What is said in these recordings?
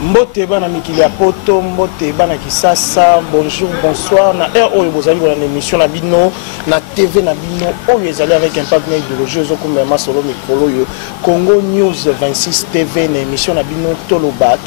Mbote bana mikili ya poto, mbote bana kisasa, bonjour, bonsoir. Na oyo bozali na émission na bino, na TV na bino, oyo ezali avec impact na idéologie zo comme masolo mikolo yo. Congo News 26 TV na émission na bino Toloba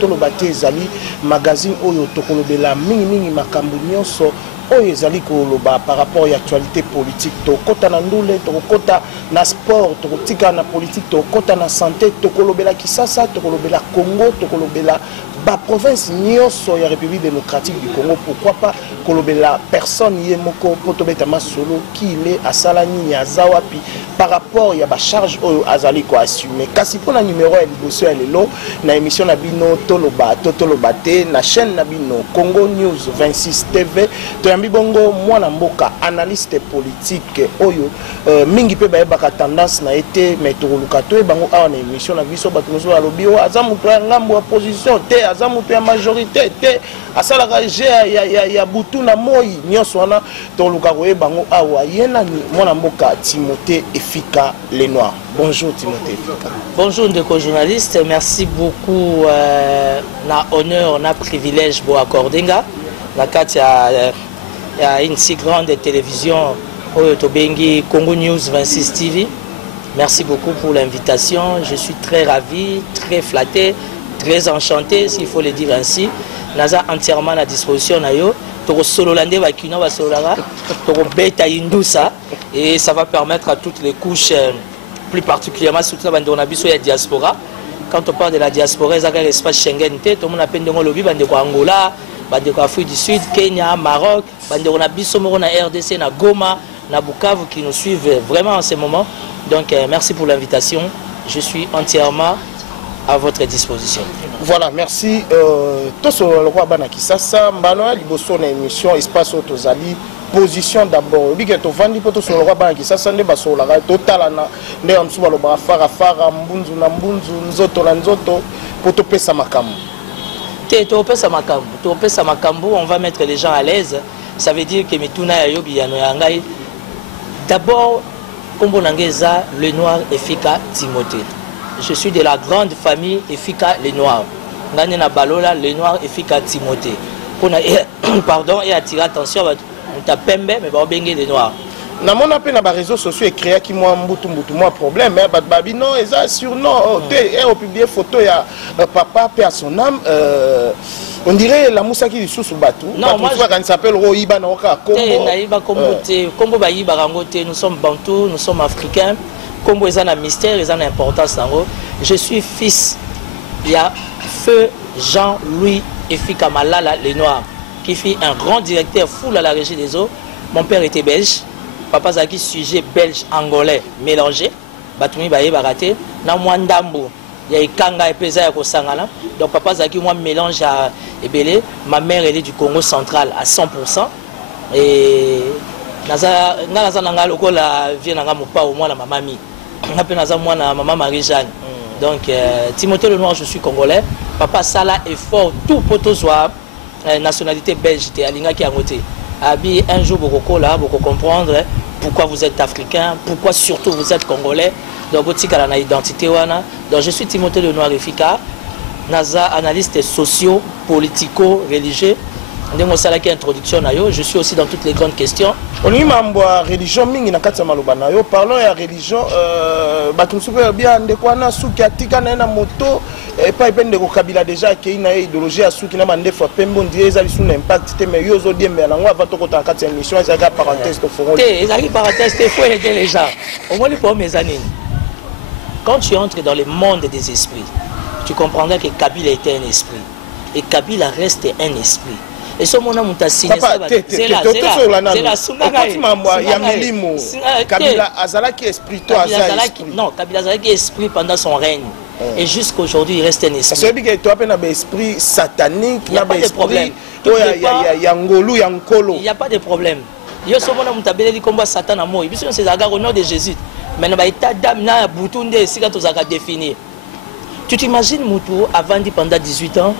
Tolobate ezali magazine oyo tokolobela mingi makambo nyonso oyo ezali koloba par rapport à l'actualité politique. Tokota na ndule, tokota na sport, tokotika na politique, tokota na santé, tokolobela kisasa, tokolobela Congo, tokolobela ba province nyonso ya République démocratique du Congo. Pourquoi pas kolobela personne yemoko potobeta masolo qui il est à Salani ya Zawapi par rapport ya ba charge oyo azali ko assumer. Kasi pona numéro ya liboso ya lelo na émission na bino Tolobate na chaîne na bino Congo News 26 TV. Bongo mwana mboka analyste politique oyo mingi pe ba ka tendance na été metoluka to bango a na émission na biso bato mozo alobi o azamu to ngambo opposition te azamu to majorité te asala ka ya butu na moi nyonso wana to luka ko bango awa yena ni mwana mboka Timothée Efika les Noirs. Bonjour Timothée Efika. Bonjour ndeko journaliste, merci beaucoup na honneur na privilège bo accordenga la katia il y a une si grande télévision Oyotobengi Congo News 26 TV. Merci beaucoup pour l'invitation. Je suis très ravi, très flatté, très enchanté, s'il faut le dire ainsi. Naza entièrement à disposition nayo. Toko sololande wa kino wa sololara, toko beta indusa et ça va permettre à toutes les couches, plus particulièrement surtout la bande biso ya diaspora. Quand on parle de la diaspora, ça a l'espace Schengen, tout le monde appelle de lobby bande Angola. Bandeko Afrique du Sud, Kenya, Maroc, bandeko na biso moko na RDC, na Goma, na Bukavu qui nous suivent vraiment en ce moment. Donc merci pour l'invitation. Je suis entièrement à votre disposition. Voilà, merci. Toso le roi bana kisasa mbano liboso na émission espace Otozali position d'abord. Bige to vandi poto so le roi bana kisasa nde baso la total na nde amsuba lo ba fara mbunzu na mbunzu nzoto na nzoto poto pesa makamu. On va mettre les gens à l'aise. Ça veut dire que d'abord, Kombonangeza, le noir Efika Timothée. Je suis de la grande famille Efika les noirs. Nganena Balola, le noir Efika Timothée. Pardon, et attirer attention, on t'a pembe, mais on bengue les noirs. Na mon appel na ba réseaux sociaux et créé qui moi mbutu moi problème mais bat babi non eza surnom et au publier photo ya papa paix à son âme on dirait la moussa qui sous batu non moi quand il s'appelle Roiba na oka Kombo naïba Kombo te Kombo ba yiba rangote nous sommes bantous nous sommes africains Kombo eza na mystère eza na importance nango je suis fils il y a feu Jean-Louis Efika Malala les noirs qui fit un grand directeur fou à la régie des eaux mon père était belge. Papa Zaki sujet belge angolais mélangé batumi baye baraté na mwandambo ya ikanga epeza ya kosangana donc papa Zaki moi mélange à ebele ma mère elle est du Congo central à 100% et naza ngala nanga lokola vie nanga mopa au moins na mamami ngape naza moi na maman Marie-Jeanne donc Timothée le Noir je suis congolais papa Sala est fort tout potozwa nationalité belge te alinga ki angote abi un jour beaucoup là beaucoup comprendre pourquoi vous êtes africain, pourquoi surtout vous êtes congolais. Donc vous avez une identité wana. Donc je suis Timothée le Noir Efika, naza analyste socio, politico, religieux. Introduction je suis aussi dans toutes les grandes questions. On y m'a religion mingi na kati maloba na yo parlons ya religion batumsuko bien ndekwana suki atika na moto et pas epende ko kabila déjà ke ina idéologie ya suki na mande fois pembo ndie ezali sous impact te mais yo zo diembe na ngwa vato ko ta kati émission ça ga parenthèse to foro te ezali parenthèse te faut aider les gens au moins pour mes années quand tu entres dans le monde des esprits tu comprendras que Kabila était un esprit et Kabila reste un esprit. Et ce moment où tu as signé ça, c'est la Kabila Azalaki esprit, toi non, Kabila Azalaki esprit pendant son règne. Et jusqu'aujourd'hui, il reste un esprit. Ça veut dire que tu as un esprit satanique, il n'y a pas de problème. Il n'y a pas de problème. Il y a ce moment où tu as dit combat Satan à moi. C'est au nom de Jésus. Mais il y a état d'âme, si tu as défini. Tu t'imagines Moutou avant pendant 18 ans?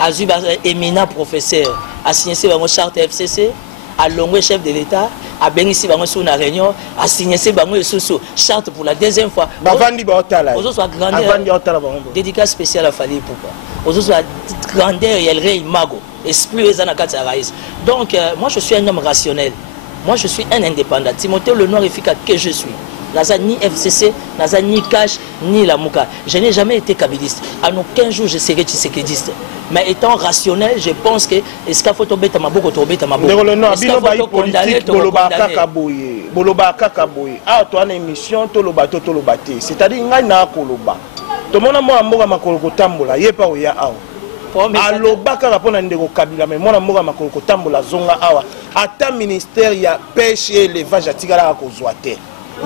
Azuba éminent professeur a signé sa charte FCC, alongwe chef de l'État, a béni si bango sur une réunion, a signé si bango et sous charte pour la deuxième fois. Bavandi baotala. Aux autres grandeur. Dédicace spéciale à Fali pourquoi. Aux autres grandeur et elle imago. Esprit et zanakati araïs. Donc moi je suis un homme rationnel. Moi je suis un indépendant. Timothée Lenoir efficace que je suis. Naza ni FCC, Naza ni Cash, ni la Mouka. Je n'ai jamais été kabiliste. À aucun jour je serai tshisekidiste. Mais étant rationnel, je pense que est-ce qu'il faut tomber ta maboko, tomber ta maboko. Est-ce qu'il faut politique, boloba kakaboye, boloba kakaboye. Ah, toi une émission, toloba tolobate. C'est-à-dire ngai na koloba. To mona mo amboka makolo kotambola, yepa oya awa. Aloba kaka pona ndeko kabila mais mona mboka makolo kotambola zonga awa. Ata ministère ya pêche et élevage atikala kozwa te.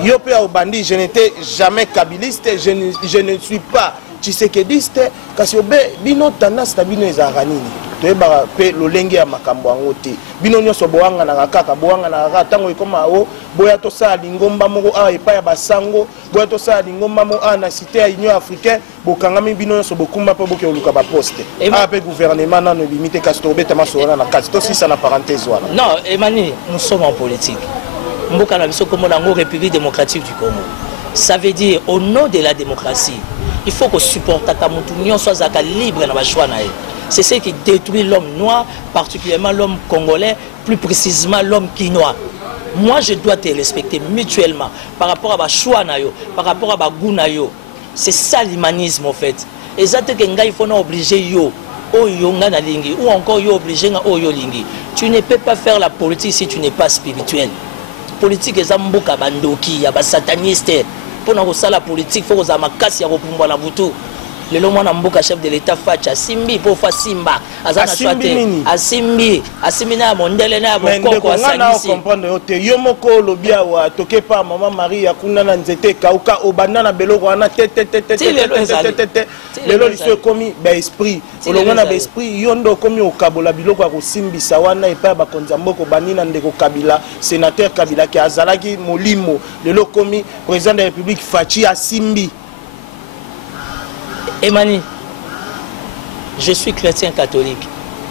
Yo pe au bandi, je n'étais jamais kabiliste, je ne suis pas tshisekediste, kasi obe bino tendance ta bino ezaka nini. Toyeba pe lolenge ya makambo yango te. Bino nyonso boanga na kaka boanga na kaka tango ekoma o boya to sala lingomba moko a epa ya basango, boya to sala lingomba mo a na cité ya Union africaine, bokangami bino nyonso bokumba pe boke oluka ba poste. A pe gouvernement na no limite kasi to beta masora na kasi to sisa na parenthèse wana. Non, Emmanuel, nous sommes en politique. Mboka na biso comme la République démocratique du Congo. Ça veut dire au nom de la démocratie, il faut que supporte ta moutounion soit libre dans la choix. C'est ce qui détruit l'homme noir, particulièrement l'homme congolais, plus précisément l'homme quinois. Moi je dois te respecter mutuellement par rapport à ma choix par rapport à ma goût. C'est ça l'humanisme en fait. Et ça il faut obliger yo. Ou encore yo obligé na yo lingi. Tu ne peux pas faire la politique si tu n'es pas spirituel. Politique est un mboka bandoki, ya ba sataniste. Pour nous la politique, il faut que makasi ya kopumba na butu. Le long mwana mboka chef de l'État facha simbi pour fa simba. Azana choite. Asimbi na mondele na bokoko asangisi. Comprendre yote. Yo moko lobia wa toke pa maman Marie ya kuna na nzete kauka obanda na beloko wana tete. Lelo liso komi ba esprit. Olongana ba esprit yondo komi okabola biloko ya kosimbisa wana epa ba konza mboko banina ndeko Kabila, sénateur Kabila ki azalaki molimo. Lelo komi président de la République fachi asimbi. Emani, je suis chrétien catholique.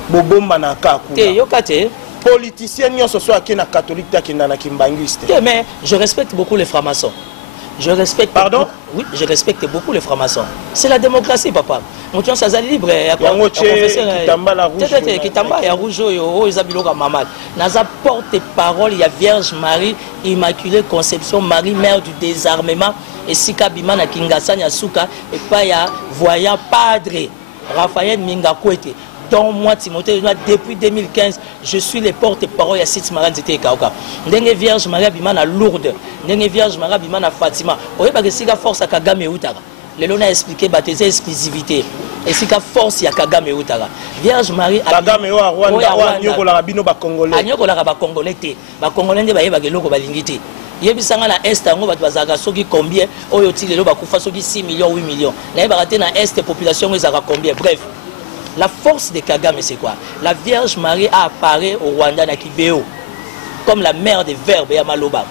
Bobomba na kakuna. Yokate. Politicien nyoso so akina catholique ta kinana kimbangiste. Mais je respecte beaucoup les francs-maçons. Je respecte. Pardon? Oui, je respecte beaucoup les francs-maçons. C'est la démocratie, papa. Mon tien ça libre. Kitamba ya rouge yo isabiloka mamad. Naza porte-parole, il y a Vierge Marie Immaculée Conception Marie Mère du désarmement et Sika Bimana Kingasanya Yasuka et pas ya voyant Padre Raphaël Mingakwete. Donc moi Timothée depuis 2015 je suis le porte-parole à Site Maran Zete Kaoka. Ndenge Vierge Marie Bimana Lourdes, Ndenge Vierge Marie Bimana Fatima. Oyeba que Sika force à Kagame Utara. Le long a expliqué baptisé exclusivité. Et Sika force ya Kagame Utara. Vierge Marie Kagame wa Rwanda nyokola bino ba Congolais. Anyokola ba Congolais te. Ba Congolais nde ba yeba ke loko balingiti. Yebisanga na est ngo bato bazaka soki combien oyo ti lelo bakufa soki 6 millions 8 millions. Na yeba raté na est population ezaka combien. Bref. La force de Kagame, c'est quoi? La Vierge Marie a apparu au Rwanda, na Kibéo, comme la mère des verbes et Amaloba.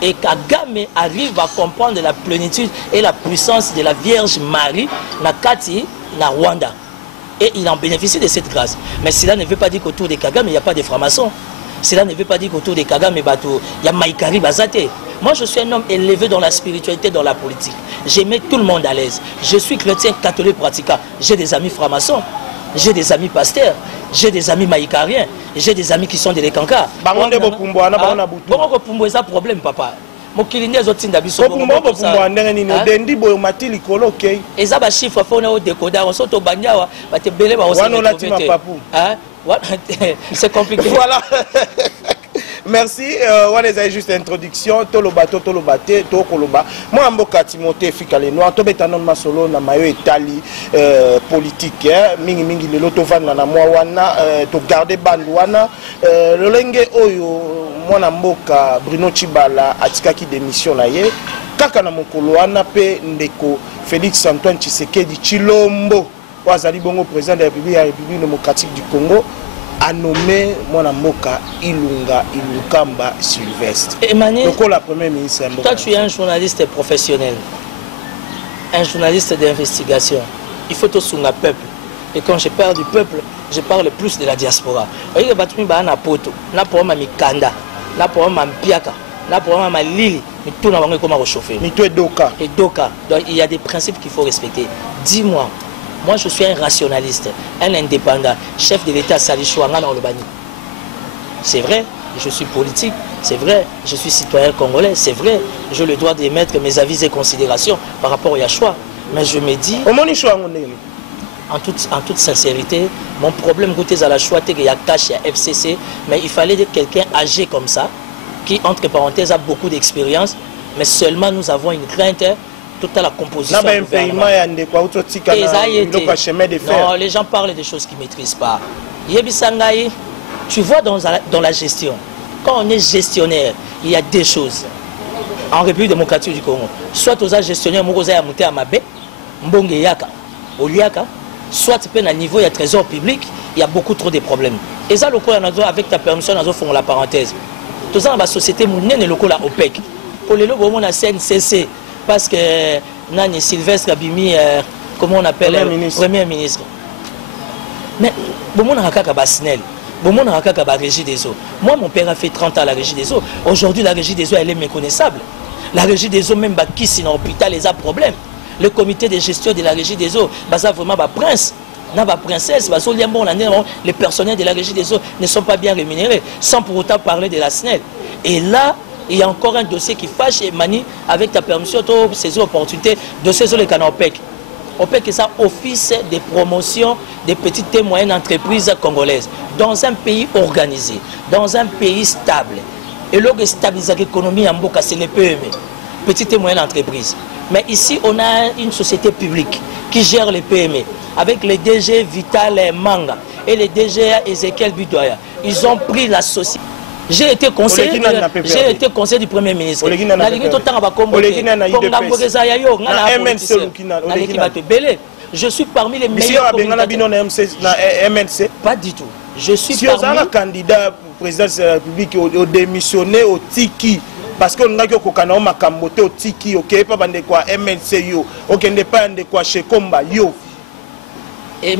Et Kagame arrive à comprendre la plénitude et la puissance de la Vierge Marie, na Kati, na Rwanda. Et il en bénéficie de cette grâce. Mais cela ne veut pas dire qu'autour de Kagame, il n'y a pas de francs-maçons. Cela ne veut pas dire qu'autour de Kagame, il y a Maïkari Bazate. Moi, je suis un homme élevé dans la spiritualité, dans la politique. Je mets tout le monde à l'aise. Je suis chrétien, catholique, pratiquant. J'ai des amis francs-maçons. J'ai des amis pasteurs, j'ai des amis maïkariens, j'ai des amis qui sont des Lekanka. Bangonde bopumbo ana bana butu. Bongo pumbo eza problème papa. Mokilinde ezotinda biso bongo pumbo ndenge nini odendi boyo matili kolo okay. Eza ba chiffre fona o décoder on soto banyawa ba te belé ba osé. Wano latima papu. Hein? C'est compliqué. Voilà. Merci. On les a juste introduction. Tolobato, tolobate, tokoloba. Moi, Mboka Timothée Fikale Noir. Tobetanon masolo na mayo etali politique. Mingi mingi le loto van na moi wana. To garder bandwana. Le lenge oyo mwana Mboka Bruno Chibala atikaki démission na ye. Kaka na mokolo wana pe ndeko Félix Antoine Tshisekedi Chilombo. Wazali bongo président de la République démocratique du Congo. A nommé mon Mboka Ilukamba Sylvestre. Emmanuel, la première ministre. Toi, tu es un journaliste professionnel, un journaliste d'investigation. Il faut te soumettre au peuple. Et quand je parle du peuple, je parle plus de la diaspora. Oye que batumi ba na poto, na problème mikanda, na problème mpiaka, na problème malili, mais tout na bango comment rechauffer. Mais tout est doka. Et doka. Donc il y a des principes qu'il faut respecter. Dis-moi, moi je suis un rationaliste, un indépendant, chef de l'État Salichouanga dans le Bani. C'est vrai, je suis politique, c'est vrai, je suis citoyen congolais, c'est vrai, j'ai le droit d'émettre mes avis et considérations par rapport au choix. Mais je me dis, en toute sincérité, mon problème goûter à la choix, c'est qu'il y a cash, il y a FCC, mais il fallait quelqu'un âgé comme ça, qui entre parenthèses a beaucoup d'expérience, mais seulement nous avons une crainte. Toute la composition du gouvernement. Non, les gens parlent des choses qu'ils ne maîtrisent pas. Tu vois dans la gestion, quand on est gestionnaire, il y a des choses. En République démocratique du Congo, soit aux gestionnaires, soit tu peux à niveau, il y a trésor public, il y a beaucoup trop de problèmes. Et ça, avec ta permission, nous faisons la parenthèse. Tout ça dans la société, nous sommes le OPEC. Pour les lobes, on a CNCC. Parce que Nani Sylvestre Abimi, comment on appelle Premier ministre. Mais bon, on a un SNEL, bon, on a un régie des eaux. Moi, mon père a fait 30 ans à la régie des eaux. Aujourd'hui, la régie des eaux, elle est méconnaissable. La régie des eaux, même qui si dans l'hôpital, les a problèmes. Le comité de gestion de la régie des eaux, ça vraiment prince. Princesse, les personnels de la régie des eaux ne sont pas bien rémunérés, sans pour autant parler de la SNEL. Et là, il y a encore un dossier qui fâche et Mani, avec ta permission, tu as saisi l'opportunité, dossier sur le canal OPEC. OPEC, c'est ça, Office de promotion des petites et moyennes entreprises congolaises. Dans un pays organisé, dans un pays stable. Et là, stabiliser l'économie en Boka, c'est les PME, petites et moyennes entreprises. Mais ici, on a une société publique qui gère les PME, avec les DG Vital Manga et les DG Ezekiel Bidoya. Ils ont pris la société. J'ai été conseiller du Premier ministre. Je suis parmi les meilleurs communicateurs. Pas du tout. Je suis parmi les candidats président de la République au démissionné au Tiki. Parce que nous avons makambote au Tiki, ok, pas de quoi MLC yo, ok, ne pas de quoi chez Komba yo. Et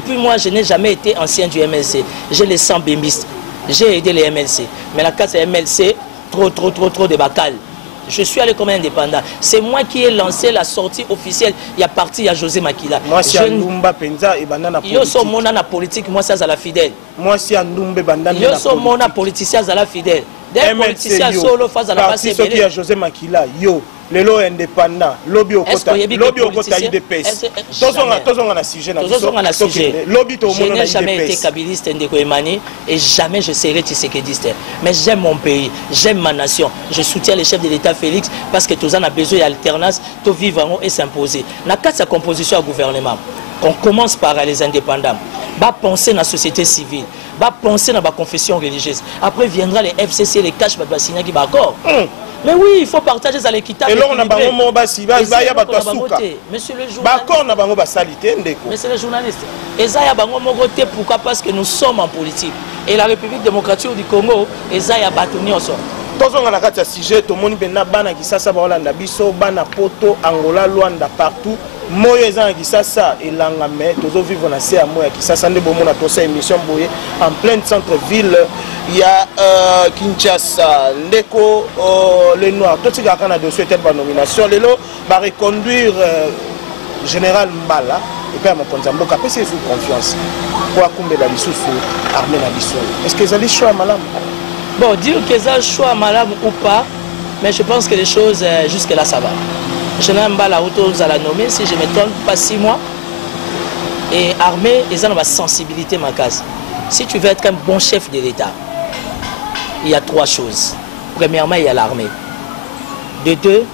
puis moi, je n'ai jamais été ancien du MLC. J'ai les 100 bémistes. J'ai aidé les MLC. Mais la case MLC, trop de bacal. Je suis allé comme indépendant. C'est moi qui ai lancé la sortie officielle. Il y a parti, il y a José Makila. Moi, c'est Ndoumba Penza et Bandana politique. Yo so mona politique, moi c'est à la fidèle. Moi, c'est Ndoumba Bandana. Yo so mona politicien à la fidèle. Des politiciens solo face à la base. Parti ce qui a José Makila, yo. Les lots indépendants, lobby au côté IDPS. Tous on a sujet. Je n'ai jamais été kabiliste et jamais je serai tshisekidiste. Mais j'aime mon pays, j'aime ma nation. Je soutiens le chef de l'État Félix parce que tous on a besoin d'alternance, de vivre et s'imposer. Dans sa composition au gouvernement, qu'on commence par les indépendants, va penser dans la société civile, va penser dans la confession religieuse. Après viendra les FCC, les cash, qui va encore. Mais oui, il faut partager ça l'équitable. Et là, on a un moment Monsieur le journaliste, pourquoi? Parce que nous sommes en politique. Et la République démocratique du Congo, Ezaya Batunioso. Tous on a un sujet, tout le monde a bana qui ça va biso, bana poto, Angola, Luanda, partout. Moi, qui ça et l'angame, tous vivons dans ces amours qui ça, ça ne bon mon à émission en plein centre-ville. Il y a Kinshasa, Ndeko, les Noirs, tout ce qui a un dossier de nomination. Les lots va reconduire Général Mbala et puis à mon Konzambo, après c'est sous confiance. Pour accumuler la licence sur armée la licence. Est-ce que vous avez le choix, madame? Bon, dire que ça choix malade ou pas, mais je pense que les choses jusque-là ça va. Je n'aime pas la auto à la nommer, si je ne me trompe pas 6 mois. Et armée, ils ont ma sensibilité, ma case. Si tu veux être un bon chef de l'État, il y a 3 choses. Premièrement, il y a l'armée. De 2,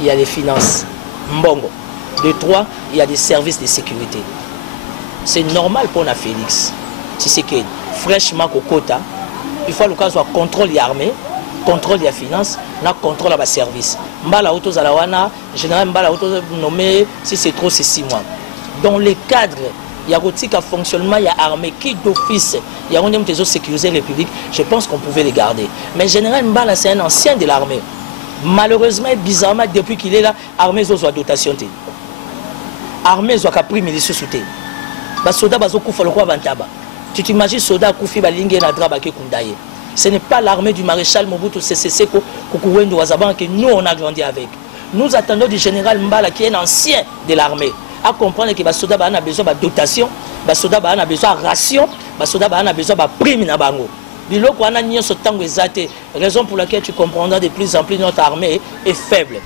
il y a les finances. Mbongo. De 3, il y a des services de sécurité. C'est normal pour la Félix. Si c'est que fraîchement au quota, il faut le cas soit contrôle de l'armée, contrôle des finances, na contrôle de service. Mbala auto zalawana, général mbala auto nommé si c'est trop c'est 6 mois. Dans les cadres, il y a un fonctionnement, il y a armée qui d'office, il y a un des autres sécuriser la République, je pense qu'on pouvait les garder. Mais général Mbala c'est un ancien de l'armée. Malheureusement, bizarrement, depuis qu'il est là, l'armée a dotation. L'armée a pris milice soutien. Basoda bazokufa lokwa bantaba. Tu t'imagines soda kufi balingi na draba ke kundaye. Ce n'est pas l'armée du maréchal Mobutu Sese Seko Kukuwendo Wazaban que nous on a grandi avec. Nous attendons du général Mbala qui est un ancien de l'armée à comprendre que Basoda a besoin de dotation, Basoda a besoin de ration, Basoda a besoin de prime na bango. Biloko wana nyonso tango ezate, raison pour laquelle tu comprendras de plus en plus notre armée est faible.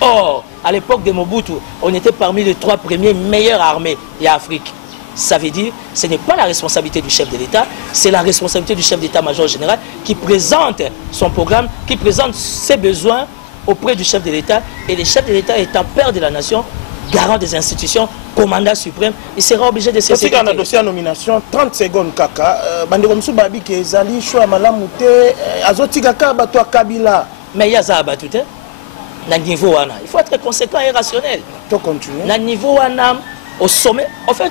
Or, à l'époque de Mobutu, on était parmi les 3 premières meilleures armées d'Afrique. Ça veut dire, ce n'est pas la responsabilité du chef de l'État, c'est la responsabilité du chef d'État-major général qui présente son programme, qui présente ses besoins auprès du chef de l'État. Et le chef de l'État étant père de la nation, garant des institutions, commandant suprême, il sera obligé de se sécuriter. Parce qu'il y a un dossier à nomination, 30 secondes kaka, Bandekomsou Babi qui est allé, choix Malamouté, Azoti Kaka, Batoa Kabila. Mais il y a ça à Batouté. Dans le niveau, il faut être conséquent et rationnel. Tu continues. Dans le niveau, au sommet, en fait,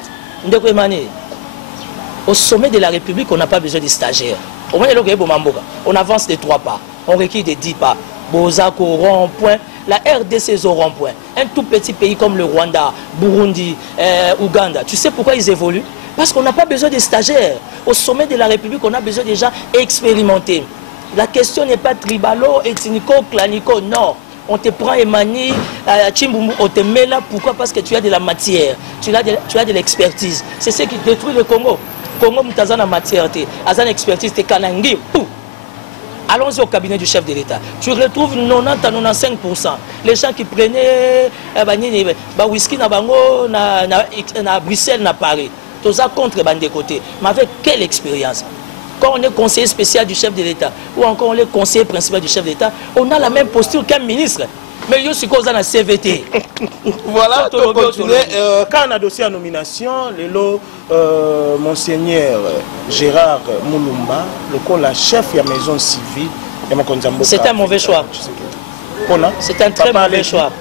au sommet de la République, on n'a pas besoin de stagiaires. On avance de 3 pas, on requiert de 10 pas. Bozako, rond-point, la RDC est au rond-point. Un tout petit pays comme le Rwanda, Burundi, Ouganda. Tu sais pourquoi ils évoluent? Parce qu'on n'a pas besoin de stagiaires. Au sommet de la République, on a besoin de gens expérimentés. La question n'est pas tribalo, ethnico, clanico, non. On te prend Emani, Chimbumbu, on te met là. Pourquoi? Parce que tu as de la matière, tu as de l'expertise. C'est ce qui détruit le Congo. Congo, tu as une matière, tu as une expertise, tu es kanangi. Allons-y au cabinet du chef de l'État. Tu retrouves 90 à 95%. Les gens qui prenaient whisky na bango, na Bruxelles, na Paris. Tout ça contre bande de côté. Mais avec quelle expérience? Quand on est conseiller spécial du chef de l'État ou encore on est conseiller principal du chef de l'État, on a la même posture qu'un ministre. Mais il y a un CVT. Voilà, quand on a dossier à nomination, Monseigneur Gérard Moulumba, le chef de la maison civile, c'est un mauvais choix. C'est un très mauvais choix.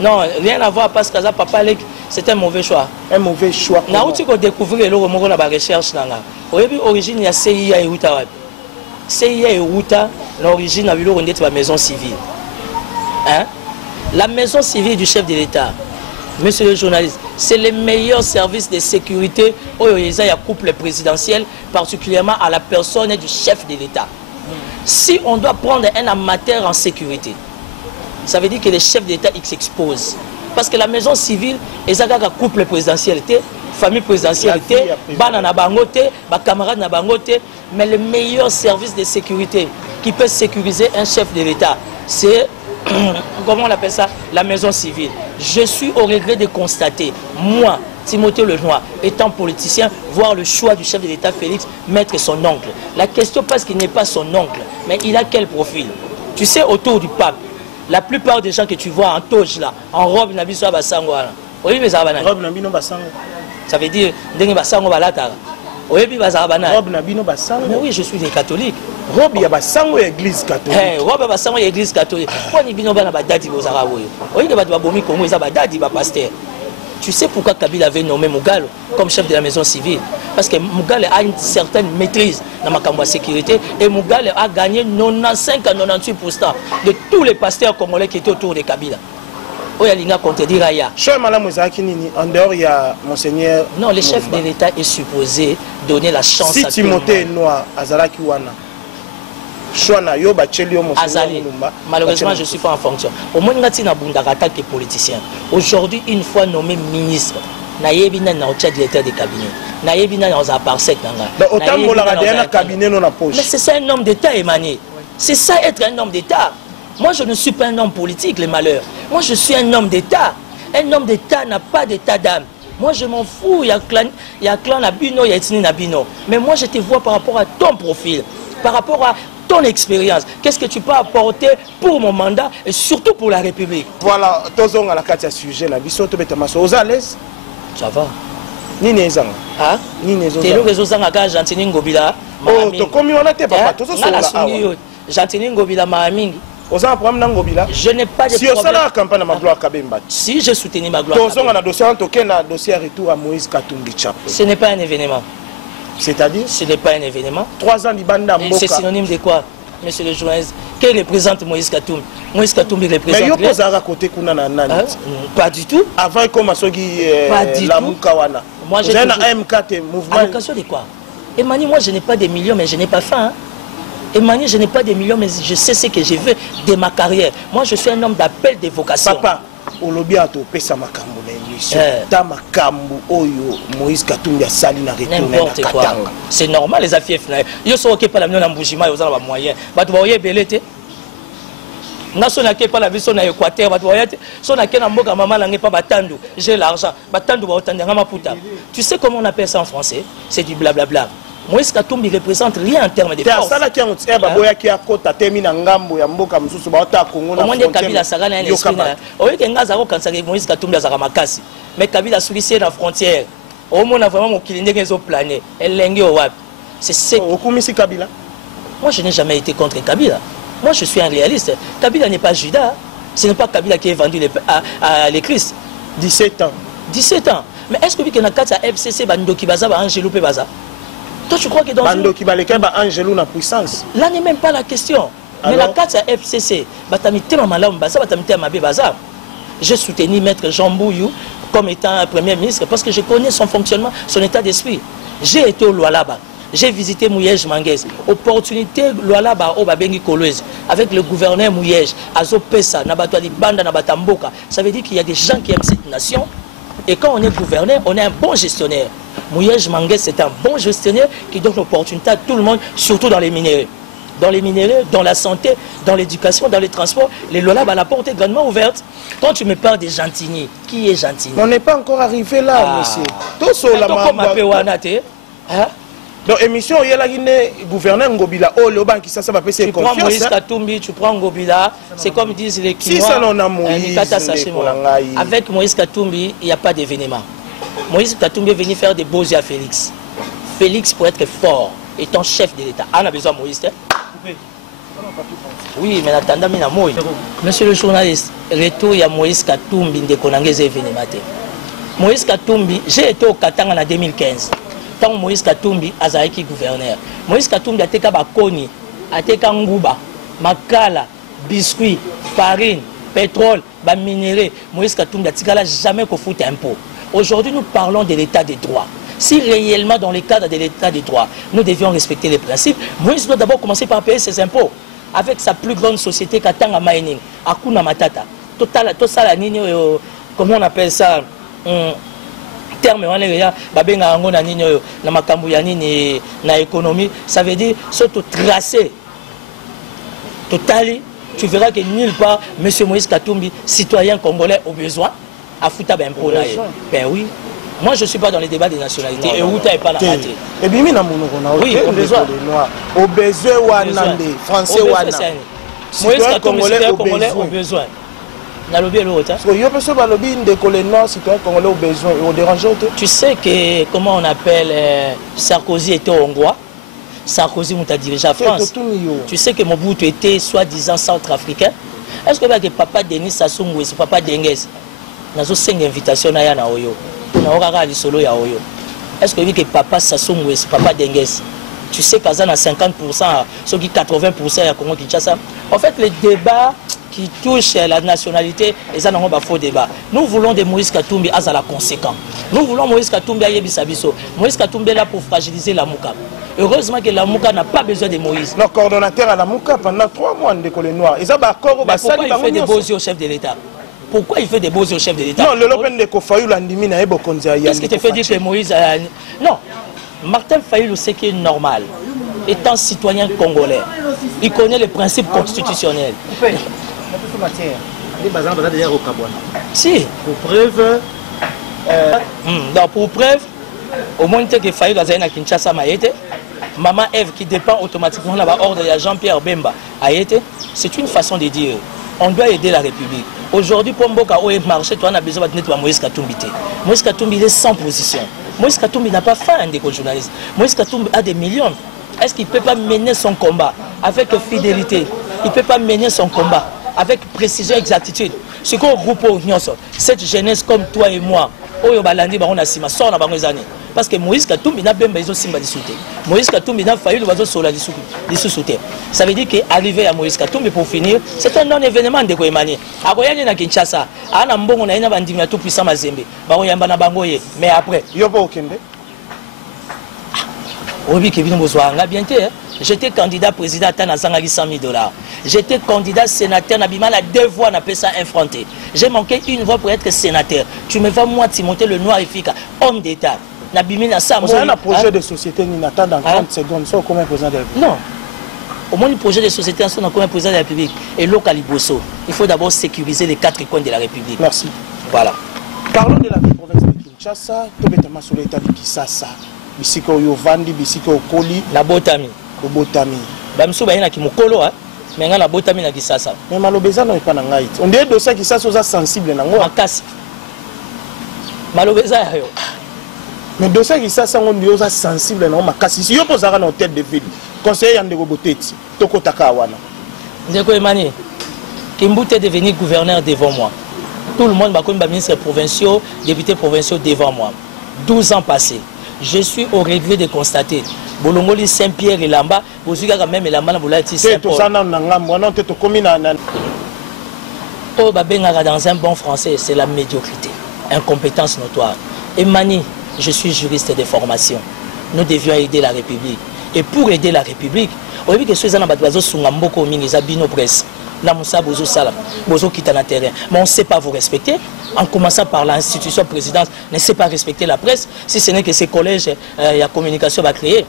Non, rien à voir parce que Papa Lek, c'est un mauvais choix. Un mauvais choix. Na uti ko découvrir le romo na ba recherche nanga. Oyebi origine ya CIA Euta wapi. CIA Euta l'origine na bilo ndeti ba maison civile. Hein? La maison civile du chef de l'État, monsieur le journaliste, c'est le meilleur service de sécurité au couple présidentiel, particulièrement à la personne du chef de l'État. Si on doit prendre un amateur en sécurité, ça veut dire que le chef d'État s'expose. Parce que la maison civile, est un couple présidentiel, famille présidentielle, banana bangote, camarade na bangote, mais le meilleur service de sécurité qui peut sécuriser un chef de l'État, c'est, comment on appelle ça, la maison civile. Je suis au regret de constater, moi, Timothée Lenoir, étant politicien, voir le choix du chef de l'État Félix mettre son oncle. La question, parce qu'il n'est pas son oncle, mais il a quel profil? Tu sais, autour du pape, la plupart des gens que tu vois en toge là, en robe, ça veut dire mais oui, je suis des catholiques. Robe ya basango ya église catholique. Robe basango ya église catholique. Tu sais pourquoi Kabila avait nommé Mugal comme chef de la maison civile? Parce que Mugal a une certaine maîtrise dans ma sécurité et Mugal a gagné 95 à 98% de tous les pasteurs congolais qui étaient autour de Kabila. En dehors, il y a Monseigneur. Non, le chef de l'État est supposé donner la chance si à tout le monde. Timothée Noir, Azalaki Wana. Malheureusement, je ne suis pas en fonction. Au moins, il y a des politiciens. Aujourd'hui, une fois nommé ministre, il y a un directeur de cabinet. Il y a un parsec. Mais c'est ça un homme d'État, Emmanuel. C'est ça être un homme d'État. Moi, je ne suis pas un homme politique, les malheurs. Moi, je suis un homme d'État. Un homme d'État n'a pas d'état d'âme. Moi, je m'en fous. Il y a clan Nabino, il y a ethnie Nabino. Mais moi, je te vois par rapport à ton profil, par rapport à ton expérience. Qu'est-ce que tu peux apporter pour mon mandat et surtout pour la République? Voilà, tous on a la carte à sujet. La biso to betamaso. Aux à l'aise? Ça va. Ni nezang. Ah? Ni nezang. T'es le réseau zanga Gentini Ngobila. Oh, to comme on a été papa. Tous on a la Gentini Ngobila Mahamingi. Je n'ai pas de problème. Si je soutenais ma gloire, retour à Moïse Katumbi Tchap. Ce n'est pas un événement. C'est-à-dire? Ce n'est pas un événement. 3 ans d'Ibanda. C'est synonyme de quoi, monsieur le journaliste? Qui représente Moïse Katumbi? Moïse Katumbi représente. Mais il y a côté Kunana. Pas du tout. Avant, comme Asogi pas du la Mukawana. Moi, j'ai toujours... AMK, mouvement... À l'occasion de quoi? Emmanuel, moi, je n'ai pas des millions, mais je n'ai pas faim. Hein? Emmanuel, je n'ai pas des millions, mais je sais ce que je veux de ma carrière. Moi, je suis un homme d'appel, de vocation. Papa, olobi atopesa makambo na émission. Ta makambo oyo Moïse Katumbi asali na retourner n'importe quoi. C'est normal les affaires. Yo so OK pas la million na Mbujima, yo za ba moyen. Ba to ba oyebele te. Naso na ke pas la vision na Équateur, ba to oyate. So na ke na mboka mama na ngepa batandu. J'ai l'argent. Batandu ba otandanga maputa. Tu sais comment on appelle ça en français? C'est du blablabla. Moïse Katumbi représente rien en termes de force. Moïse Katumbi a makasi. Mais Kabila soulissé la frontière. Au moins, on a vraiment mon kilindé qui est plané. C'est Kabila. Moi, je n'ai jamais été contre Kabila. Moi, je suis un réaliste. Kabila n'est pas Judas. Ce n'est pas Kabila qui est vendu à l'Église. 17 ans. 17 ans. Mais est-ce que vous avez un FCC, Bandoki Baza, Angelou Baza? Toi, tu crois que dans Bandoki Baleka, Angelou na puissance. Là n'est même pas la question. Mais la carte à FCC, j'ai soutenu Maître Jean Bouyou comme étant Premier ministre parce que je connais son fonctionnement, son état d'esprit. J'ai été au Lualaba, j'ai visité Mouyej Manguez. Opportunité Lualaba au Babengi Kolwezi avec le gouverneur Mouyej, Azo Pesa, Nabatouali Banda, Nabatamboka. Ça veut dire qu'il y a des gens qui aiment cette nation. Et quand on est gouverneur, on est un bon gestionnaire. Mouyej Manguez, c'est un bon gestionnaire qui donne l'opportunité à tout le monde, surtout dans les minéraux. Dans les minéraux, dans la santé, dans l'éducation, dans les transports, les Lola, la porte est grandement ouverte. Quand tu me parles de Gentilly, qui est Gentilly? On n'est pas encore arrivé là, monsieur. Tout ça, la donc, émission, il y a le gouverneur Ngobila, oh, le banque qui ça va passer confiance. Tu prends Moïse Katumbi, tu prends Ngobila, c'est comme disent les Kinois. Si ça, on a Moïse. Avec Moïse Katumbi, il n'y a pas d'événement. Moïse Katumbi est venu faire des beaux yeux à Félix. Félix, pour être fort, étant chef de l'État. On a besoin de Moïse. Oui, mais attendez, monsieur le journaliste, retour, il y a Moïse Katumbi de Konangé événement. Moïse Katumbi, j'ai été au Katanga en 2015. Tant Moïse Katumbi a été gouverneur. Moïse Katumbi a été Koni, a été Ngouba, Makala, biscuits, farine, pétrole, minéraux. Moïse Katumbi a jamais foutu impôt. Aujourd'hui, nous parlons de l'état des droits. Si réellement, dans le cadre de l'état des droits, nous devions respecter les principes, Moïse doit d'abord commencer par payer ses impôts avec sa plus grande société, Katanga Mining, Akuna Matata. Total, comment on appelle ça? Terme na économie, ça veut dire surtout tracé total. Tu verras que nulle part M. Moïse Katumbi, citoyen congolais au besoin, a foutu un impôt. Ben oui. Moi, je ne suis pas dans les débats des nationalités. Et où tu n'as pas la raté. Et bien, oui, au besoin. Au besoin, français, Moïse Katumbi, citoyen congolais au besoin. Tu sais que, comment on appelle, Sarkozy était hongrois. Sarkozy m'a dirigé la France. Tu sais que Mobutu était soi-disant centrafricain. Est-ce que papa Denis Sassou Nguesso, papa Dengues, nous avons 5 invitations à Oyo. Est-ce que papa Sassou Nguesso, papa Dengues, tu sais qu'à 50%, ceux qui 80% à Congo Kinshasa. En fait, les débats qui touchent la nationalité, et ça n'a pas faux débat. Nous voulons de Moïse Katumbi à la conséquent. Nous voulons Moïse Katumbi à Yebisabiso. Moïse Katumbi est là pour fragiliser la Mouka. Heureusement que la Mouka n'a pas besoin de Moïse. Le coordonnateur à la Mouka pendant 3 mois de Colé Noir. Pourquoi il fait des beaux yeux au chef de l'État? Pourquoi il fait des beaux yeux au chef de l'État? Non, le Lopin de Kofayu l'Andimi n'a pas conduit. Qu'est-ce qui te fait dire que Moïse... Non, Martin Fayulu sait qu'il est normal. Étant citoyen congolais, il connaît les principes constitutionnels. Si. Pour preuve. Donc pour preuve, au moins que Fayulu a été à Kinshasa, Maman Eve qui dépend automatiquement de l'ordre de Jean-Pierre Bemba a été. C'est une façon de dire. On doit aider la République. Aujourd'hui, pour Mboka où est marché, on a besoin de Moïse Katumbi. Moïse Katumbi il est sans position. Moïse Katumbi n'a pas faim des journalistes. Moïse Katumbi a des millions. Est-ce qu'il ne peut pas mener son combat avec fidélité? Il ne peut pas mener son combat avec précision et exactitude. Ce qu'on groupe cette jeunesse comme toi et moi, oyo balandi bango na sima sort na bango ezani parce que Moïse Katumbi na bemba izo simba disute Moïse Katumbi na failli bazo sola disute ça veut dire que arrivé à Moïse Katumbi pour finir c'est un non événement de Koemani akoyani na Kinshasa ana mbongo na ina bandimi na tout puissant Mazembe bango yamba na bango ye mais après yobo okende obi ke bino bozwanga bien te j'étais candidat président à Tanazanga $100 000. J'étais candidat sénateur Nabima la 2 fois na pesa infronté. J'ai manqué 1 voix pour être sénateur. Tu me vois moi Timothée le Noir efficace, homme d'état. Nabimi na ça. Vous avez un projet de société ni n'attend dans 30 secondes soit comme président de la République. Non. Au moins, le projet de société en comme président de la République et Localiboso. Il faut d'abord sécuriser les 4 coins de la République. Merci. Voilà. Parlons de la province de Kinshasa, tobetama sur l'état de Kisasa. Bisiko Yovandi, Bisiko Okoli, la Botami. Botami. Bamsou bayina ki mokolo mais nga la Botami na Kisasa. Mais malobeza non pas na ngai. On dirait dossier Kisasa oza sensible na ngo. Makasi. Malobeza yo. Mais dossier Kisasa on dit oza sensible na makasi. Si yo posaka na tête de ville, conseiller Yande Roboteti, tokotaka wana. Ndeko Emani, Kimbute est devenu gouverneur devant moi. Tout le monde va comme ministre provinciaux, députés provinciaux devant moi. 12 ans passés. Je suis au regret de constater Bolongoli Saint-Pierre et Lamba, vous avez quand même Lamba na Saint-Paul. Oh babengara dans un bon français, c'est la médiocrité, incompétence notoire. Et Mani, je suis juriste de formation. Nous devions aider la République. Et pour aider la République, on a vu que ceux qui ont Sungamboko Minizabino Presse. Mais on ne sait pas vous respecter. En commençant par l'institution présidence, ne sait pas respecter la presse, si ce n'est que ces collèges, la communication va créer.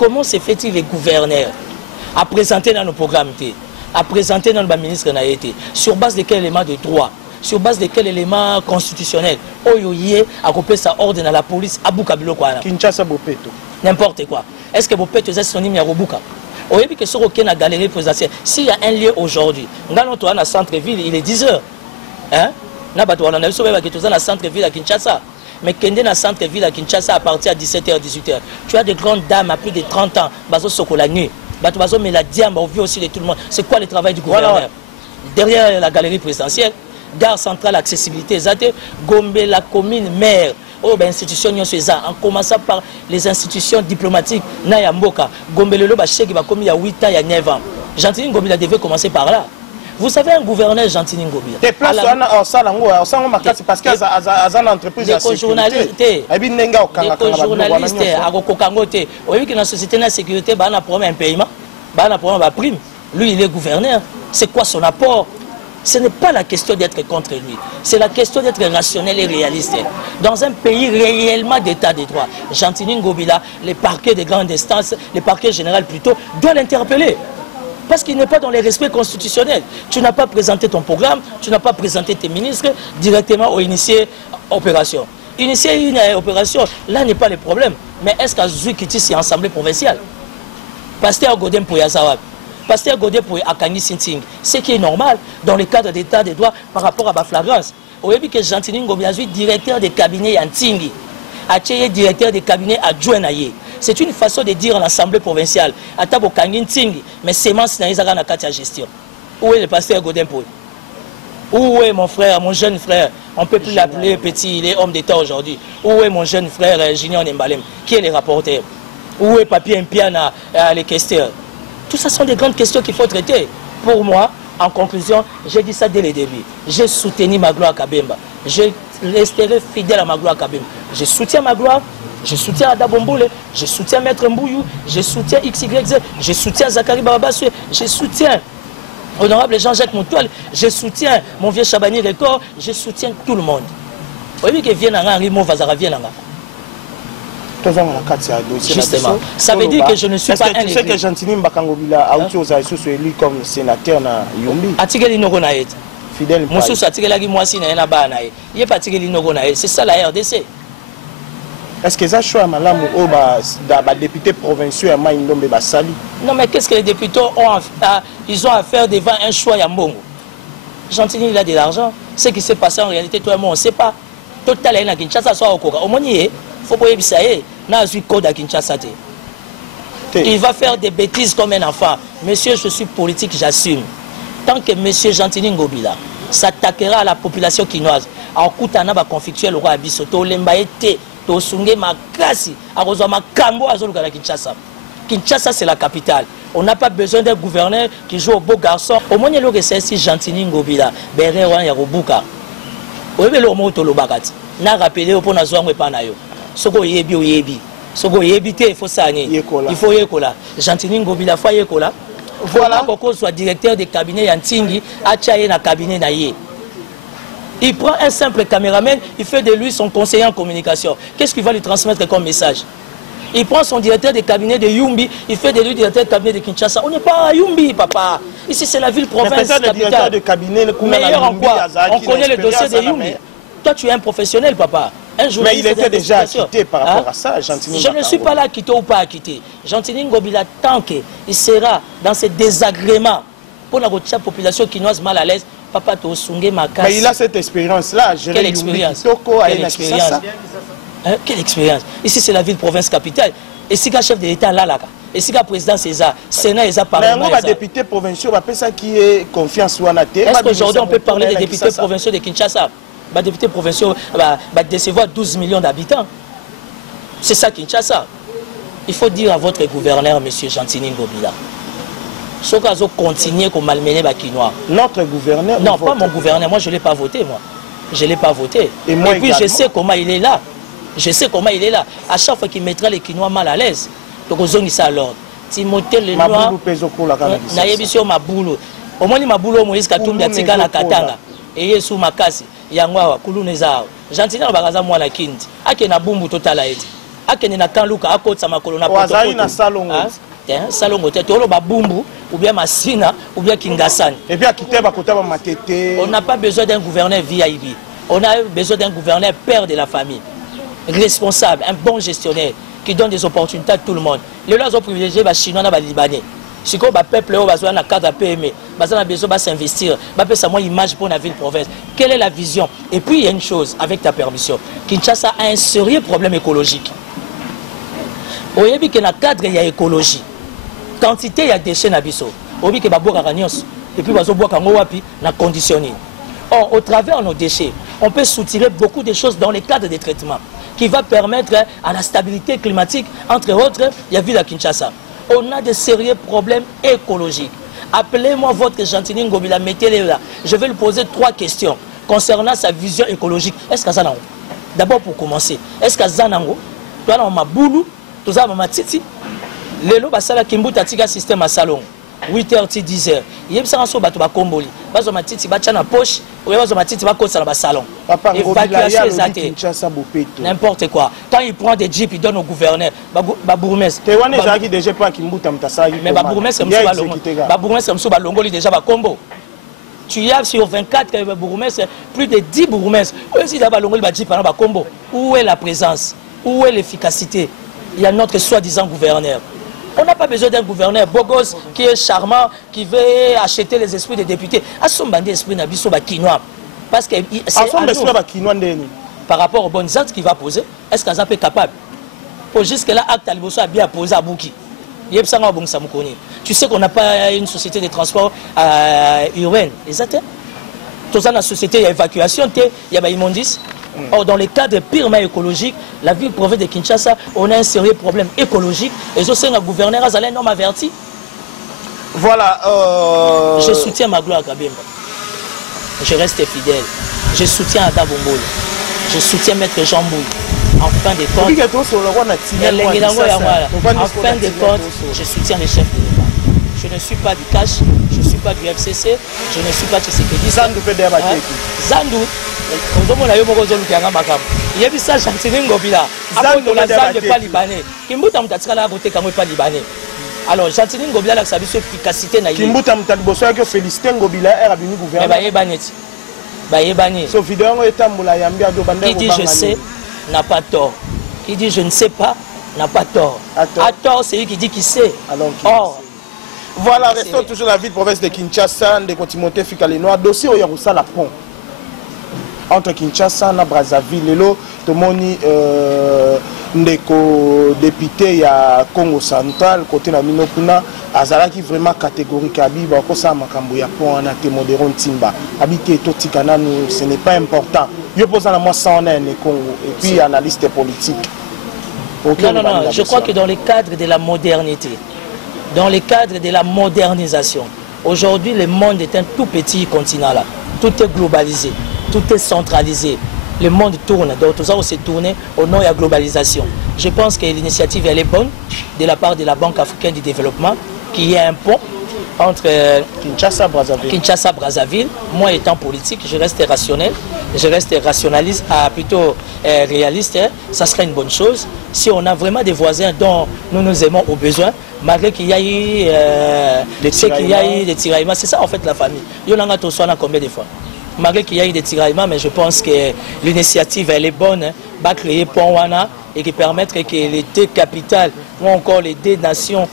Comment se fait-il les gouverneurs à présenter dans nos programmes, à présenter dans le ministre sur base de quel élément de droit, sur base de quel élément constitutionnel, oyoye à couper sa ordre à la police à Boukabilo quoi. Kinshasa Bopeto. N'importe quoi. Est-ce que Bopeto est synonyme à Robuka? On a vu que sur la galerie présidentielle, s'il y a un lieu aujourd'hui, dans notre centre-ville, il est 10h. Hein? On a vu que dans le centre-ville à Kinshasa. Mais quand on est dans le centre-ville à Kinshasa, à partir de 17h, 18h, tu as des grandes dames à plus de 30 ans, bazo sokola nuit. Bazo mais la diam, on vit aussi de tout le monde. C'est quoi le travail du gouverneur? Voilà. Derrière la galerie présidentielle, gare centrale, accessibilité, Gombe, la commune, maire. Oh, ben, institutions, en commençant par les institutions diplomatiques, Nayamboka, Gombelelo, Bachek, va commis il y a 8 ans, il y a 9 ans. Gentini Ngobila devait commencer par là. Vous savez, un gouverneur Gentini Ngobila. Des places en salle, parce qu'il y a une entreprise de sécurité. Des journalistes, à Kokangote. Vous voyez que dans la société de sécurité, il y a un problème un paiement, il y a un problème de prime. Lui, il est gouverneur. C'est quoi son apport? Ce n'est pas la question d'être contre lui, c'est la question d'être rationnel et réaliste. Dans un pays réellement d'état de droit, Gentini Ngobila, les parquets de grande instance, les parquets généraux plutôt, doivent l'interpeller. Parce qu'il n'est pas dans les respects constitutionnels. Tu n'as pas présenté ton programme, tu n'as pas présenté tes ministres directement au initié opération. Initier une opération, là n'est pas le problème. Mais est-ce qu'à Zouikiti, c'est l'Assemblée provinciale? Pasteur Godem Pouyazawa. Pasteur Godé pour Akani Sinting, ce qui est normal dans le cadre d'état de droit par rapport à la flagrance. Vous avez vu que Gentini Ngobila, directeur de cabinet Yantingi, Atcheye directeur de cabinet adjoint. C'est une façon de dire en assemblée provinciale. Atabo Kangin Tingi, mais c'est moi qui n'a pas de gestion. Où est le pasteur Godin pour? Où est mon frère, mon jeune frère? On ne peut plus l'appeler petit, il est homme d'État aujourd'hui. Où est mon jeune frère Junior Nembalem? Qui est le rapporteur? Où est Papi Mpiana, les questeurs? Tout ça sont des grandes questions qu'il faut traiter. Pour moi, en conclusion, j'ai dit ça dès le début. J'ai soutenu Magloire Kabemba. Je resterai fidèle à Magloire Kabemba. Je soutiens Magloire, je soutiens Adabomboule, je soutiens Maître Mbouyou, je soutiens XYZ, je soutiens Zakari Bababasue, je soutiens Honorable Jean-Jacques Moutoual, je soutiens mon vieux Chabani Record, je soutiens tout le monde. Vous voyez que vient Henri Movazara vient justement, ça veut dire que je ne suis pas un. Tu sais que Gentini Mbakangobila a été élu comme sénateur na Yombi. Atigeli Nogo Naet. Fidèle. Moussous Atigeli Mwasi na Banae. Il n'est pas Atigeli Nogo Naet. C'est ça la RDC. Est-ce que ça choix malam ou ba député provinciaux à Maïndombe Basali? Non mais qu'est-ce que les députés ils ont à faire devant un choix à Mbongo? Gentini il a de l'argent. Ce qui s'est passé en réalité toi et moi on ne sait pas. Total est na Kinshasa soit au Koka. Au moins il faut pas y aller. Il va faire des bêtises comme un enfant. Monsieur, je suis politique, j'assume. Tant que monsieur Gentini Ngobila s'attaquera à la population quinoise, akutana ba conflictuel roi biso to lemba été to sunge makasi akozwa makambo azoluka na Kinshasa. Kinshasa c'est la capitale. On n'a pas besoin d'un gouverneur qui joue au beau garçon. Au moins le resesi Gentini Ngobila bere wan ya kobuka. Oyebele o moto lo bakati. Na rappeler pour na zwa ngwe na yo. Soko yebi oyebi. Soko yebi te il faut sani. Il faut yekola. Gentini Ngobila faut yekola. Voilà pourquoi soit directeur de cabinet Yantingi a tchaye na cabinet na ye. Il prend un simple caméraman, il fait de lui son conseiller en communication. Qu'est-ce qu'il va lui transmettre comme message? Il prend son directeur de cabinet de Yumbi, il fait de lui directeur de cabinet de Kinshasa. On n'est pas à Yumbi, papa. Ici, c'est la ville-province capitale. De cabinet, meilleur en quoi? On connaît le dossier de Yumbi. Toi, tu es un professionnel, papa. Un mais il était déjà acquitté par rapport à ça, Gentini. Je ne suis pas là acquitté ou pas acquitté. Gentini Ngobila, tant qu'il sera dans ces désagréments pour la population quinoise mal à l'aise, papa te sungé ma casse. Mais il a cette expérience-là. Quelle expérience? Quelle expérience? Ici, c'est la ville-province capitale. Et si le chef de l'État là, et si le président César, Sénat et Parlement. Mais les députés provinciaux, ça qui est confiance ou anaté. Est-ce qu'aujourd'hui on peut parler des députés provinciaux de Kinshasa? Les députés provinciaux décevoir 12 millions d'habitants. C'est ça Kinshasa. Il faut dire à votre gouverneur, M. Gentini Ngobila, ce cas continuer à malmener les Kinois. Notre gouverneur? Non, pas mon gouverneur. Moi, je ne l'ai pas voté, moi. Je ne l'ai pas voté. Et puis, je sais comment il est là. Je sais comment il est là. À chaque fois qu'il mettra les Kinois mal à l'aise, donc aux zones, ça alors. Timothée le Noir. Naïbisio Maboulou. Au moins, Maboulou, Moïse Katumbi, Atika, la Katanga. Et sous Makasi, Yangwa, Koulouneza. Gentiment, Baraza, moi, la Kindi. Ake na bumbu total a été. Ake na Kanluka, Akot, Samakolo, na Potopoto. Na salon. Salon, Tolo, Babumbu, ou bien Massina, ou bien Kingassan. Et bien, Kiteba, Kotaba, Matete. On n'a pas besoin d'un gouverneur VIP. On a besoin d'un gouverneur père de la famille. Responsable, un bon gestionnaire qui donne des opportunités à tout le monde. Les gens ont privilégié les Chinois et les Libanais. Si le peuple a un cadre à PME, ils ont besoin de s'investir, ils ont une image pour la ville-province. Quelle est la vision? Et puis il y a une chose, avec ta permission, Kinshasa a un sérieux problème écologique. Au début, il y a un cadre, il y a écologie. Quantité, il y a déchets dans biso. Au début, il y a boire et puis il y a boire na conditionné. Or, au travers de nos déchets, on peut soutirer beaucoup de choses dans les cadres de traitement qui va permettre à la stabilité climatique, entre autres, il y a vu la Kinshasa. On a de sérieux problèmes écologiques. Appelez-moi votre Gentini Ngobila, mettez-les là. Je vais lui poser 3 questions concernant sa vision écologique. Est-ce que ça n'a? D'abord pour commencer, est-ce que ça n'a? Toi, on m'a boulou, tout ça, on m'a titi. Lelo, basala kimbu tatika système à salon. 8h, 10h. Il y a un bateau à Komboli. Bazo matiti bacha na poche, ou bazo matiti ba kosa na salon. Évacuation exatée. N'importe quoi. Quand il prend des jeeps, il donne au gouverneur, ba bourgmestre. Te wana ezaki déjà pas kimbuta mtasai. Mais ba bourgmestre mso ba longo. Ba bourgmestre mso ba longoli déjà ba Kombo. Tu y as sur 24 bourgmestres, plus de 10 bourgmestres. Aussi là ba longoli ba jeep na ba Kombo. Où est la présence? Où est l'efficacité? Il y a notre soi-disant gouverneur. On n'a pas besoin d'un gouverneur bogos qui est charmant, qui veut acheter les esprits des députés. À son bandé esprit n'abisso ba quinoa. Parce que c'est par rapport aux bonnes actes qu'il va poser, est-ce qu'un est capable? Pour jusque-là, acte à l'Ibosso a bien posé à Bouki. Tu sais qu'on n'a pas une société de transport urbaine. Exactement. Dans la société, il y a évacuation, il y a immondice. Or, dans les cadres purement écologiques, la ville-province de Kinshasa, on a un sérieux problème écologique. Et je sais que le gouverneur a un homme averti. Voilà. Je soutiens Magloire Kabemba. Je reste fidèle. Je soutiens Ada Bombolo. Je soutiens Maître Jean Bouy. En fin de compte, je soutiens les chefs de l'État. Je ne suis pas du cash, je ne suis pas du FCC, je ne suis pas de Tshisekedi. Zandu peut dire Zandu, on a eu beaucoup de gens qui ont il y a vu ça, Gentini Ngobila. Zandu n'est pas libanais. Kimbuta Mtatsala a voté comme pas libanais. Alors, Gentini Ngobila a sa efficacité. Kimbuta Mtatsala a félicité Ngobila et a venu gouverner. Qui dit je sais n'a pas tort. Qui dit je ne sais pas n'a pas tort. À tort, c'est lui qui dit qu'il sait. Or, voilà, restons toujours la ville province de Kinshasa, de Timothée Fikalenoa. Dossier au Yaroussa la pont. entre Kinshasa na Brazzaville. Lelo tomoni ndeko député ya Congo Central côté na mino kuna azalaki vraiment catégorique abiba ko sa makambo ya pont na te modéron timba habité totika nanu ce n'est pas important yo posa na moi ça on est Congo et puis analyste politique. Non, non, non, je crois que dans le cadre de la modernité, dans le cadre de la modernisation, aujourd'hui le monde est un tout petit continent là, tout est globalisé, tout est centralisé. Le monde tourne, donc tout ça s'est tourné au nom de la globalisation. Je pense que l'initiative elle est bonne de la part de la Banque africaine du développement, qui est un pont entre Kinshasa et Brazzaville. Moi étant politique, je reste rationnel, je reste rationaliste, plutôt réaliste. Ça serait une bonne chose si on a vraiment des voisins dont nous nous aimons au besoin, malgré qu'il y a eu des tiraillements. C'est ça en fait la famille. Il y en a combien de fois? Malgré qu'il y a eu des tiraillements, mais je pense que l'initiative elle est bonne, va créer Pont-Wana et qui permettre que les deux capitales ou encore les deux nations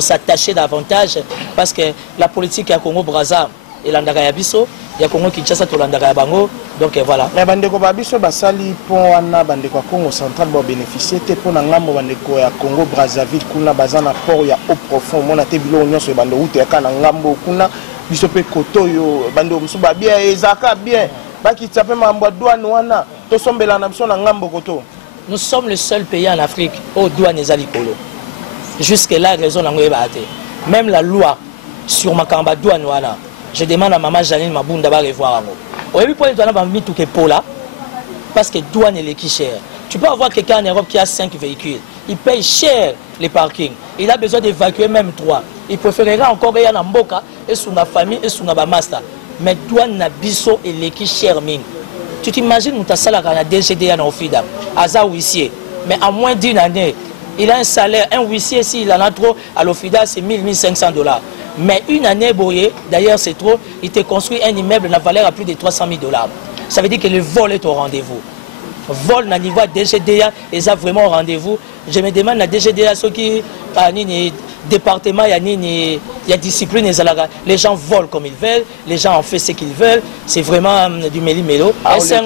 s'attacher davantage parce que la politique à Congo-Brazza et l'Andarayabiso, il y a Congo-Kinshasa et l'Andarayabango, donc voilà. Mais bandeko babiso basali Pont-Wana bandeko Congo Central va bénéficier te pour ngambo bandeko ya Congo-Brazzaville kuna bazana port ya au profond mona te bilo nyonso e bando ute ya kana ngambo kuna biso pe kotoyo bando musuba bien ezaka bien baki tsape mambo douane wana to sombela na biso na ngambo koto. Nous sommes le seul pays en Afrique où douane ezali kolo. Jusque-là, raison même la loi sur ma camba douane wana, je demande à maman Janine Mabunda de revoir. Au début, pour les douanes, on mis tout que pour là, parce que douane est qui cher. Tu peux avoir quelqu'un en Europe qui a 5 véhicules, il paye cher les parkings, il a besoin d'évacuer même 3. Il préférera encore y aller en Mboka et sur ma famille et sur ma master. Mais douane n'a biso et les qui cher mine. Tu t'imagines, nous avons la DGDA dans le FIDA, Aza huissier, mais à moins d'une année. Il a un salaire, un huissier, s'il en a trop, à l'OFIDA, c'est 1 500 $. Mais une année, Boye, d'ailleurs c'est trop, il te construit un immeuble de la valeur à plus de 300 000 $. Ça veut dire que le vol est au rendez-vous. Vol, na niveau DGDA, ils ont vraiment au rendez-vous. Je me demande, la DGDA, ceux qui, département, il y a discipline, les gens volent comme ils veulent, les gens en font ce qu'ils veulent, c'est vraiment du méli-mélo. Et c'est un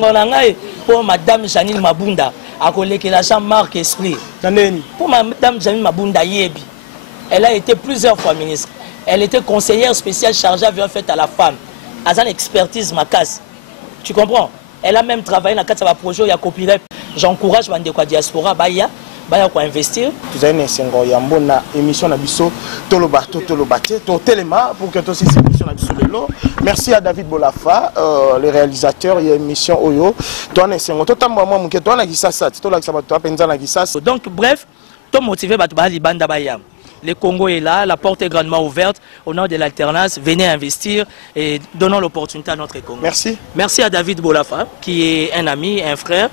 pour Madame Janine Mabunda. Que l'argent marque esprit. Pour Mme Janine Mabunda Yebi, elle a été plusieurs fois ministre. Elle était conseillère spéciale chargée à la femme. Elle a une expertise ma casse. Tu comprends? Elle a même travaillé dans le projet, il y a copyright. J'encourage la diaspora, baya ko investir. Vous avez une émission Nabiso Tolobate Téléma pour que tous ces émissions Nabiso Lelo. Merci à David Bolafa, le réalisateur. Il y a une émission Oyo. Donc bref, tout motivé le Congo est là, la porte est grandement ouverte. Au nom de l'alternance, venez investir et donnons l'opportunité à notre Congo. Merci. Merci à David Bolafa, qui est un ami, un frère.